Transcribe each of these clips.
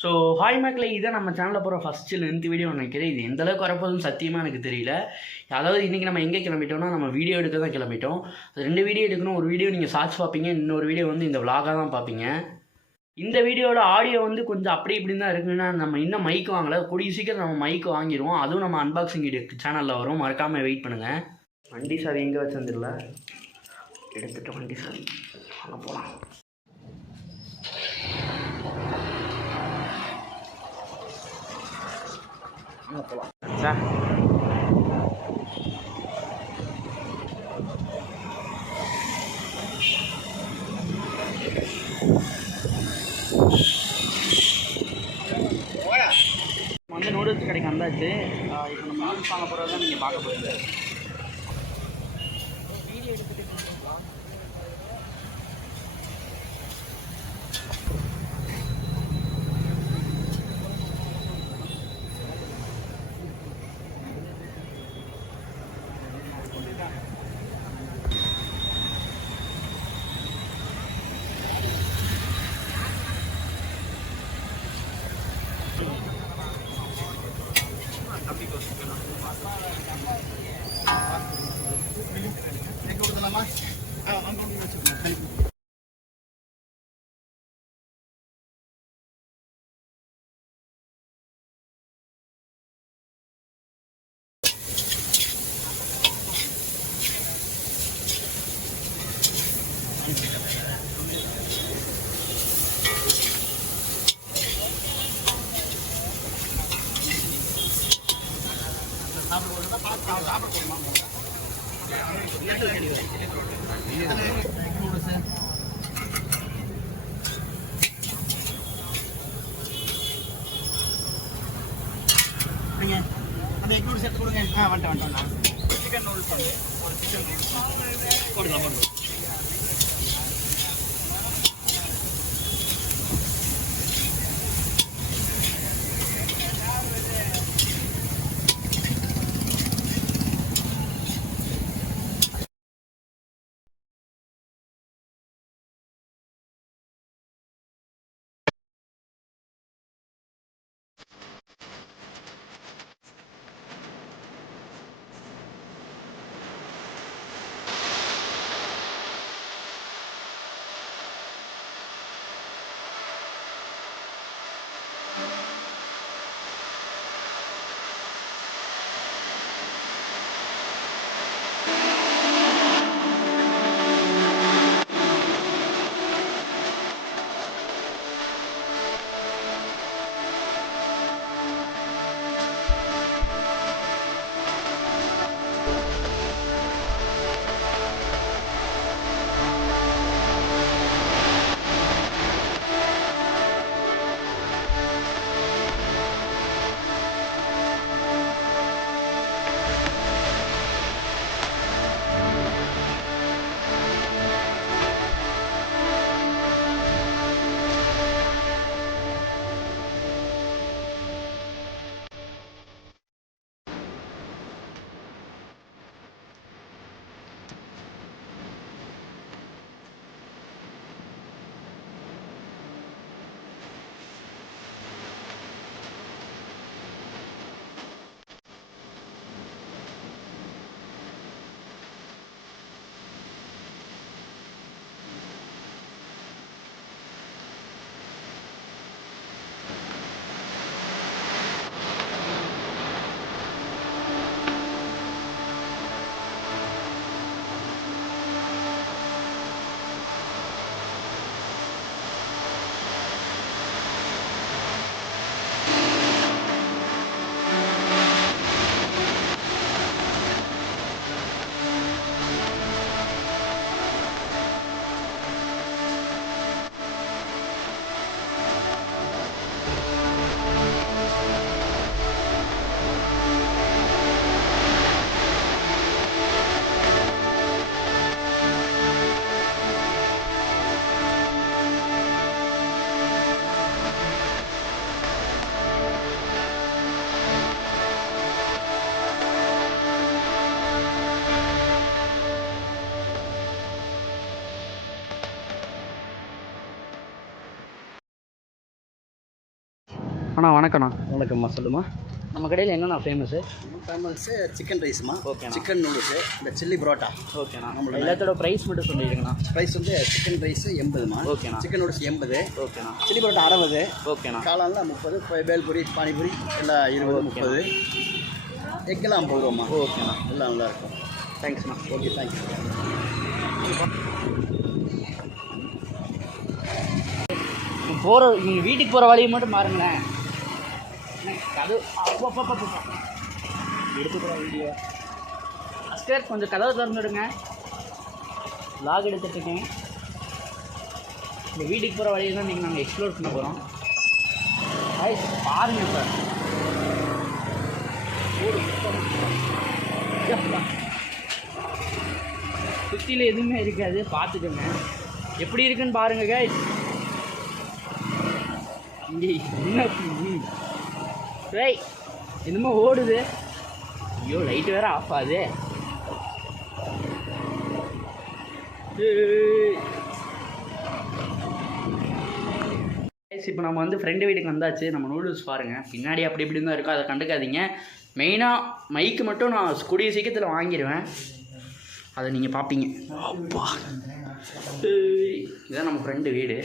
So hi மக்களே, இதான் நம்ம சேனலில் போகிற ஃபஸ்ட்டு லென்த் வீடியோ நினைக்கிறேன். இது எந்த அளவுக்கு வரப்போதுன்னு சத்தியமாக எனக்கு தெரியல. அதாவது இன்றைக்கி நம்ம எங்கே கிளம்பிட்டோம்னா, நம்ம வீடியோ எடுக்க தான் கிளம்பிட்டோம். அது 2 வீடியோ எடுக்கணும். ஒரு வீடியோ நீங்கள் ஷார்ட்ஸ் பார்ப்பீங்க, இன்னொரு வீடியோ வந்து இந்த விலாகாக தான் பார்ப்பீங்க. இந்த வீடியோட ஆடியோ வந்து கொஞ்சம் அப்படி இப்படின்னு தான் இருக்குன்னா, நம்ம இன்னும் மைக் வாங்கலை. கூடிய சீக்கிரம் நம்ம மைக் வாங்கிடுவோம். அதுவும் நம்ம அன்பாக்சிங் வீடியோ சேனலில் வரும். மறக்காமல் வெயிட் பண்ணுங்கள். வண்டி சாவி எங்கே வச்சுருந்துடல, எடுத்துகிட்டு வண்டி சாவி அங்கே போகலாம். போகலாம் சார். வந்து நூடுல்ஸ் கடைக்கு வந்தாச்சு. இப்போ நம்ம நூடுல்ஸ் வாங்க போகிறது தான் நீங்கள் பார்க்க போகிறீங்க. வீடியோ எடுத்துகிட்டு அந்த எக் நூடுல்ஸ் எடுத்து கொடுங்க. வந்துட்டேன். சிக்கன் நூடுல்ஸ் வந்து ஒரு சிக்கன் நூடுல்ஸ் போடலாம். அண்ணா வணக்கண்ணா. வணக்கம்மா, சொல்லுமா. நம்ம கடையில் என்னென்ன ஃபேமஸு? ஃபேமஸு சிக்கன் ரைஸுமா. ஓகேண்ணா. சிக்கன் நூடுல்ஸு, இந்த சில்லி பரோட்டா. ஓகேண்ணா. நம்ம எல்லாத்தோட ப்ரைஸ் மட்டும் சொல்லிடுங்கண்ணா. ப்ரைஸ் வந்து சிக்கன் ரைஸு 80மா. ஓகேண்ணா. Chicken noodles 80. ஓகேண்ணா. சில்லி பரோட்டா 60. ஓகேண்ணா. காளான்லாம் 30. பேல்பூரி, பானிபூரி எல்லாம் 20, 30. எக்கெல்லாம் 50 ரூபாம்மா. ஓகேண்ணா. எல்லாம் நல்லாயிருக்கும். தேங்க்ஸ்ண்ணா. Okay, thank you. போகிற நீங்கள் வீட்டுக்கு போகிற வழியை மட்டும் பாருங்களேன். அது எடுத்துக்கிற வீடியோ அஸ்கர் கொஞ்சம் கதவை திறந்துடுங்க. லாக் எடுத்துட்ருக்கேன். இந்த வீட்டுக்கு போகிற வழியை தான் நீங்கள் நாங்கள் எக்ஸ்ப்ளோர் பண்ண போகிறோம். பாருங்கள் சார். சுற்றியில் எதுவுமே இருக்காது, பார்த்துக்கோங்க. எப்படி இருக்குன்னு பாருங்கள் கைஸ். இங்கே என்ன என்னமோ ஓடுது. ஐயோ, லைட்டு வேறு ஆஃப் ஆகுது. இப்போ நம்ம வந்து ஃப்ரெண்டு வீட்டுக்கு வந்தாச்சு. நம்ம நூடுல்ஸ் பாருங்கள், பின்னாடி அப்படி இப்படி தான் இருக்கும், அதை கண்டுக்காதீங்க. மெயினாக மைக்கு மட்டும் நான் கூடிய சீக்கிரத்தில் வாங்கிடுவேன், அதை நீங்கள் பார்ப்பீங்க. அப்பா, இதுதான் நம்ம ஃப்ரெண்டு வீடு.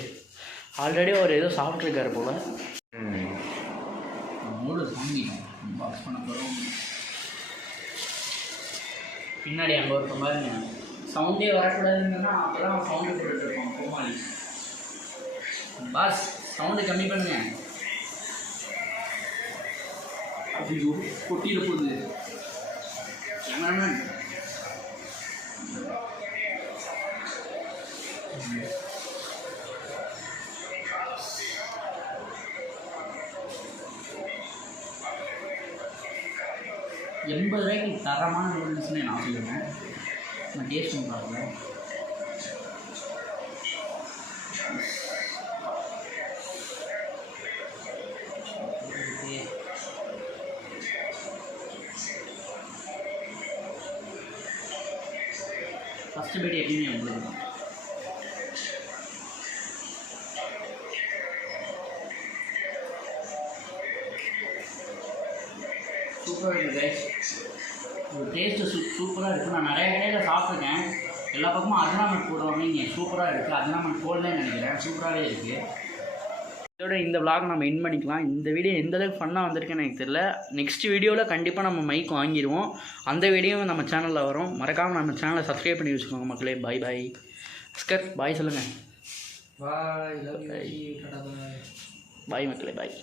ஆல்ரெடி அவர் ஏதோ சாப்பிட்ருக்காரு போல். நூடுல்ஸ் வாங்கி பாக்ஸ் பண்ண போகிறோம். பின்னாடி அங்கே ஒருத்த பாருங்க, சவுண்டே வரக்கூடாதுங்கன்னா அப்போதான் சவுண்டு போட்டுருக்கோம். கோமாளி பாஸ், சவுண்டு கம்மி பண்ணுங்க. ஐயோ, கொட்டியில் போகுது. கேமராமேன் ₹80 தரமான நூடுல்ஸ்னு நான் சொல்லுவேன். நான் டேஸ்ட் பண்ணி பார்க்குறேன். ஃபஸ்ட்டு பைட் எப்பயுமே உங்களுக்கு தான். சூப்பராக இருக்குது கைஸ். ஒரு டேஸ்ட்டு சூப்பராக இருக்குது. நான் நிறைய கடையில் சாப்பிட்ருக்கேன், எல்லா பக்கமும் அஜினாமோட்டோ போடுவாங்க. இங்கே சூப்பராக இருக்குது. அஜினாமோட்டோ போடலன்னு நினைக்கிறேன், சூப்பராகவே இருக்குது. இதோட இந்த விளாக் நம்ம எண்ட் பண்ணிக்கலாம். இந்த வீடியோ எந்தளவுக்கு ஃபன்னாக வந்திருக்குன்னு எனக்கு தெரியல. நெக்ஸ்ட் வீடியோவில் கண்டிப்பாக நம்ம மைக் வாங்கிடுவோம். அந்த வீடியோவும் நம்ம சேனலில் வரும். மறக்காமல் நம்ம சேனலை சப்ஸ்கிரைப் பண்ணி வச்சுக்கோங்க மக்களே. பாய் பாய். ஸ்கர் பாய் சொல்லுங்கள். பாய். பாய் மக்களே, பாய்.